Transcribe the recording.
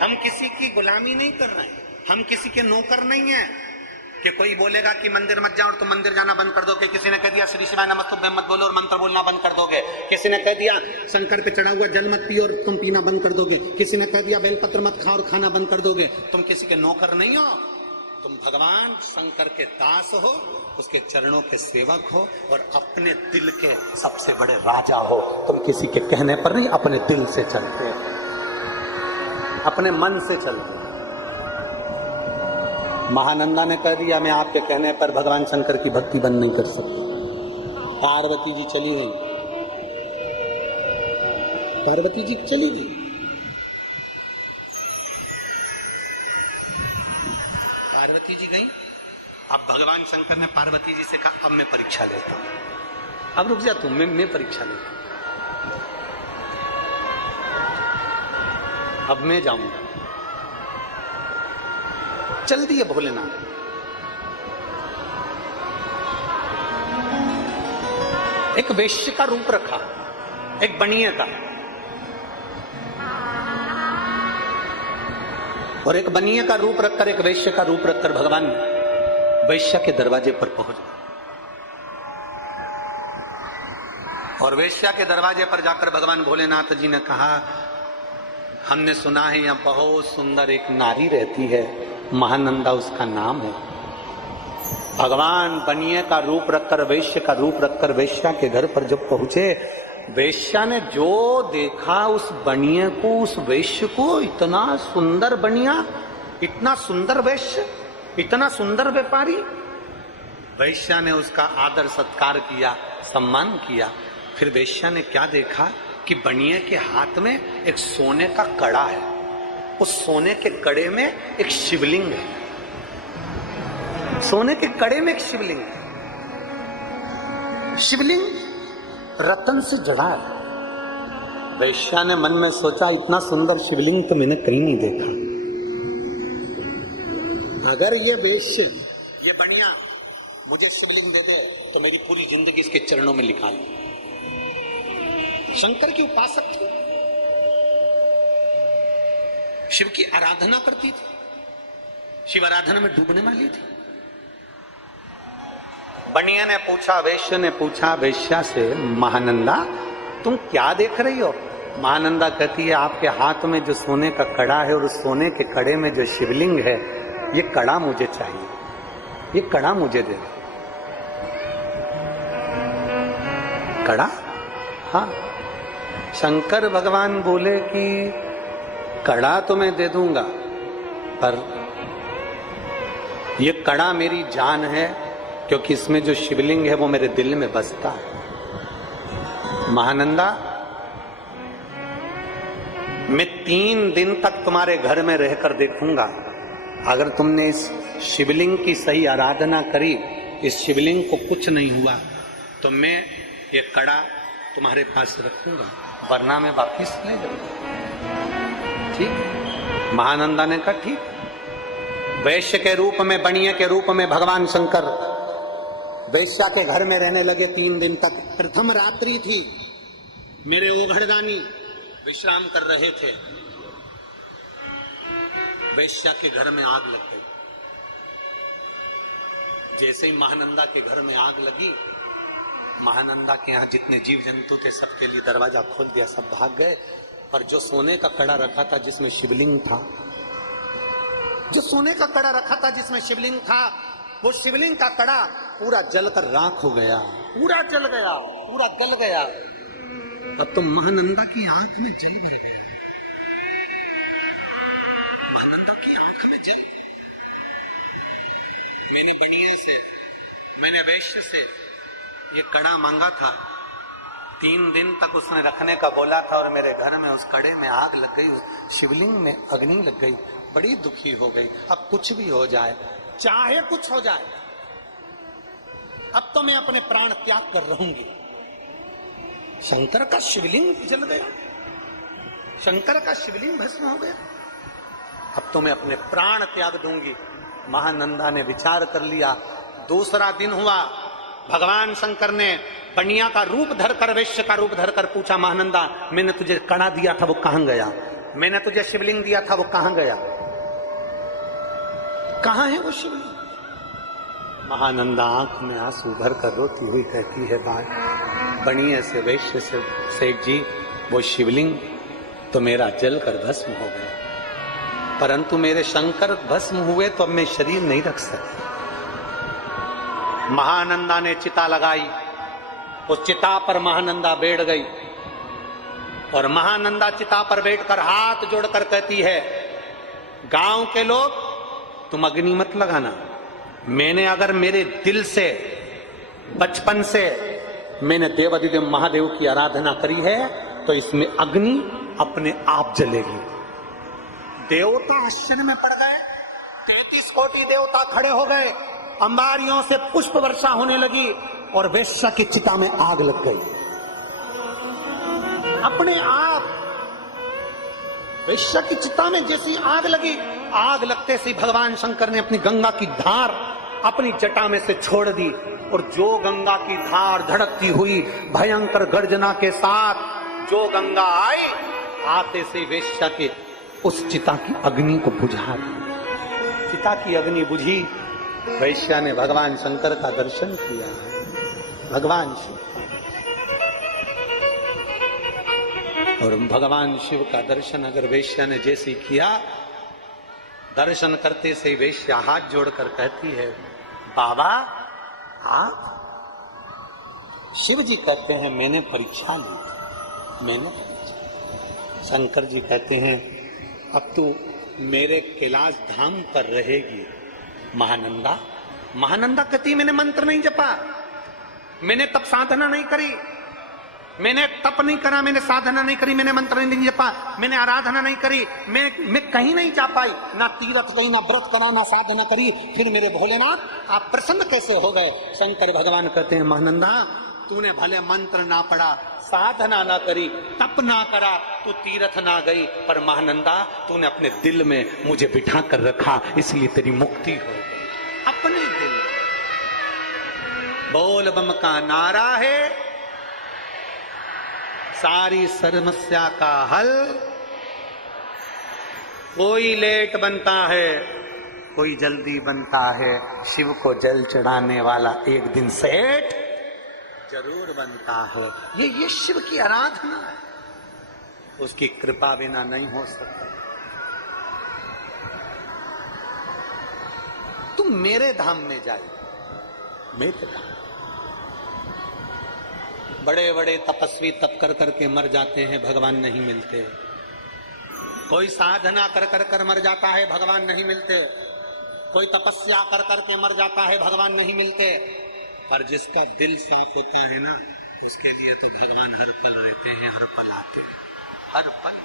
हम किसी की गुलामी नहीं कर रहे हैं, हम किसी के नौकर नहीं हैं कि कोई बोलेगा कि मंदिर मत जाओ और तुम मंदिर जाना बंद कर दोगे। किसी ने कह दिया श्री शिवाय नमस्तुभ्यम मत बोलो और मंत्र बोलना बंद कर दोगे। किसी ने कह दिया शंकर पे चढ़ा हुआ जल मत पियो और तुम पीना बंद कर दोगे। किसी ने कह दिया बेलपत्र मत खाओ और खाना बंद कर दोगे। तुम किसी के नौकर नहीं हो, तुम भगवान शंकर के दास हो, उसके चरणों के सेवक हो और अपने दिल के सबसे बड़े राजा हो। तुम किसी के कहने पर नहीं, अपने दिल से चलते हो, अपने मन से चलते हो। महानंदा ने कह दिया मैं आपके कहने पर भगवान शंकर की भक्ति बंद नहीं कर सकता। पार्वती जी चली गई, पार्वती जी चली गई। पार्वती जी गई। अब भगवान शंकर ने पार्वती जी से कहा अब मैं परीक्षा लेता हूं। अब रुक जा तू, मैं परीक्षा लेता हूं, अब मैं जाऊंगा। चल दिए भोलेनाथ। एक वेश्य का रूप रखा, एक बनिए का, और एक बनिए का रूप रखकर, एक वेश्य का रूप रखकर भगवान वेश्या के दरवाजे पर पहुंच गए। और वेश्या के दरवाजे पर जाकर भगवान भोलेनाथ जी ने कहा हमने सुना है यहां बहुत सुंदर एक नारी रहती है, महानंदा उसका नाम है। भगवान बनिए का रूप रखकर, वेश्य का रूप रखकर वेश्या के घर पर जब पहुंचे, वेश्या ने जो देखा उस बनिए को, उस वेश्य को, इतना सुंदर बनिया, इतना सुंदर वेश्य, इतना सुंदर व्यापारी। वेश्या ने उसका आदर सत्कार किया, सम्मान किया। फिर वेश्या ने क्या देखा कि बनिए के हाथ में एक सोने का कड़ा है, उस सोने के कड़े में एक शिवलिंग है, सोने के कड़े में एक शिवलिंग है। शिवलिंग रतन से जड़ा है। वेश्या ने मन में सोचा इतना सुंदर शिवलिंग तो मैंने कहीं नहीं देखा। अगर ये वेश्य, ये बनिया मुझे शिवलिंग दे दे तो मेरी पूरी जिंदगी इसके चरणों में लिखा लूं। शंकर की उपासक थी, शिव की आराधना करती थी, शिव आराधना में डूबने वाली थी। बनिया ने पूछा, वेश्या ने पूछा वेश्या से, महानंदा तुम क्या देख रही हो? महानंदा कहती है आपके हाथ में जो सोने का कड़ा है और उस सोने के कड़े में जो शिवलिंग है, ये कड़ा मुझे चाहिए, ये कड़ा मुझे दे दो। कड़ा? हाँ। शंकर भगवान बोले कि कड़ा तो मैं दे दूंगा, पर ये कड़ा मेरी जान है, क्योंकि इसमें जो शिवलिंग है वो मेरे दिल में बसता है। महानंदा मैं 3 दिन तक तुम्हारे घर में रहकर देखूंगा, अगर तुमने इस शिवलिंग की सही आराधना करी, इस शिवलिंग को कुछ नहीं हुआ, तो मैं ये कड़ा तुम्हारे पास रखूंगा, वरना मैं वापिस ले जाऊंगा। ठीक? महानंदा ने कहा ठीक। वैश्य के रूप में, बनिए के रूप में भगवान शंकर वैश्या के घर में रहने लगे 3 दिन तक। प्रथम रात्रि थी, मेरे ओघड़दानी विश्राम कर रहे थे, वैश्या के घर में आग लग गई। जैसे ही महानंदा के घर में आग लगी, महानंदा के यहाँ जितने जीव जंतु थे सबके लिए दरवाजा खोल दिया, सब भाग गए। पर जो सोने का कड़ा रखा था जिसमें शिवलिंग था, जो सोने का कड़ा रखा था जिसमें शिवलिंग था, वो शिवलिंग का कड़ा पूरा जलकर राख हो गया, पूरा जल गया, पूरा गल गया। अब तो महानंदा की आंख में जल भर गया, महानंदा की आंख में जल। मैंने बनिए से, मैंने वैश्य से ये कड़ा मांगा था, 3 दिन तक उसने रखने का बोला था, और मेरे घर में उस कड़े में आग लग गई, उस शिवलिंग में अग्नि लग गई, बड़ी दुखी हो गई। अब कुछ भी हो जाए, चाहे कुछ हो जाए, अब तो मैं अपने प्राण त्याग कर रहूंगी। शंकर का शिवलिंग जल गया, शंकर का शिवलिंग भस्म हो गया, अब तो मैं अपने प्राण त्याग दूंगी। महानंदा ने विचार कर लिया। दूसरा दिन हुआ, भगवान शंकर ने बनिया का रूप धरकर, वैश्य का रूप धरकर पूछा, महानंदा मैंने तुझे कड़ा दिया था वो कहां गया? मैंने तुझे शिवलिंग दिया था, वो कहां गया? कहां है वो शिवलिंग? महानंदा आंख में आंसू भर कर रोती हुई कहती है, बात बनी ऐसे वैश्य से सेठ जी, वो शिवलिंग तो मेरा जल कर भस्म हो गया, परंतु मेरे शंकर भस्म हुए तो अब मैं शरीर नहीं रख सकती। महानंदा ने चिता लगाई, उस चिता पर महानंदा बैठ गई और महानंदा चिता पर बैठकर हाथ जोड़कर कहती है, गांव के लोग तुम अग्नि मत लगाना, मैंने अगर मेरे दिल से बचपन से मैंने देवाधिदेव महादेव की आराधना करी है तो इसमें अग्नि अपने आप जलेगी। देवता आश्चर्य में पड़ गए, 33 कोटि देवता खड़े हो गए, अंबारियों से पुष्प वर्षा होने लगी और वेश्या की चिता में आग लग गई। अपने आप वेश्या की चिता में जैसी आग लगी, आग लगते से भगवान शंकर ने अपनी गंगा की धार अपनी जटा में से छोड़ दी और जो गंगा की धार धड़कती हुई भयंकर गर्जना के साथ जो गंगा आई, आते से वेश्या के उस चिता की अग्नि को बुझा दी। चिता की अग्नि बुझी, वैश्या ने भगवान शंकर का दर्शन किया। भगवान शिव और भगवान शिव का दर्शन अगर वेश्या ने जैसे किया, दर्शन करते से वेश्या हाथ जोड़कर कहती है, बाबा आप? शिव जी कहते हैं मैंने परीक्षा ली, मैंने परीक्षा। शंकर जी कहते हैं अब तू मेरे कैलाश धाम पर रहेगी। महानंदा महानंदा कहती मैंने मंत्र नहीं जपा, मैंने तप साधना नहीं करी, मैंने तप नहीं करा, मैंने साधना नहीं करी, मैंने मंत्र नहीं जपा, मैंने आराधना नहीं करी, मैं कहीं नहीं जा पाई, ना तीर्थ गई, ना व्रत करा, ना साधना करी, फिर मेरे भोलेनाथ आप प्रसन्न कैसे हो गए? शंकर भगवान कहते हैं महानंदा तूने भले मंत्र ना पढ़ा, साधना ना करी, तप ना करा, तू तीर्थ ना गई, पर महानंदा तूने अपने दिल में मुझे बिठा कर रखा, इसलिए तेरी मुक्ति हो गई। अपने दिल बोल बम का नारा है, सारी समस्या का हल। कोई लेट बनता है, कोई जल्दी बनता है, शिव को जल चढ़ाने वाला एक दिन सेठ जरूर बनता है। ये शिव की आराधना है, उसकी कृपा बिना नहीं हो सकता। तुम मेरे धाम में जाए, मेरे धाम। बड़े बड़े तपस्वी तप कर करके मर जाते हैं, भगवान नहीं मिलते। कोई साधना कर कर कर मर जाता है, भगवान नहीं मिलते। कोई तपस्या कर कर के मर जाता है, भगवान नहीं मिलते। पर जिसका दिल साफ होता है ना, उसके लिए तो भगवान हर पल रहते हैं, हर पल आते हैं, हर पल।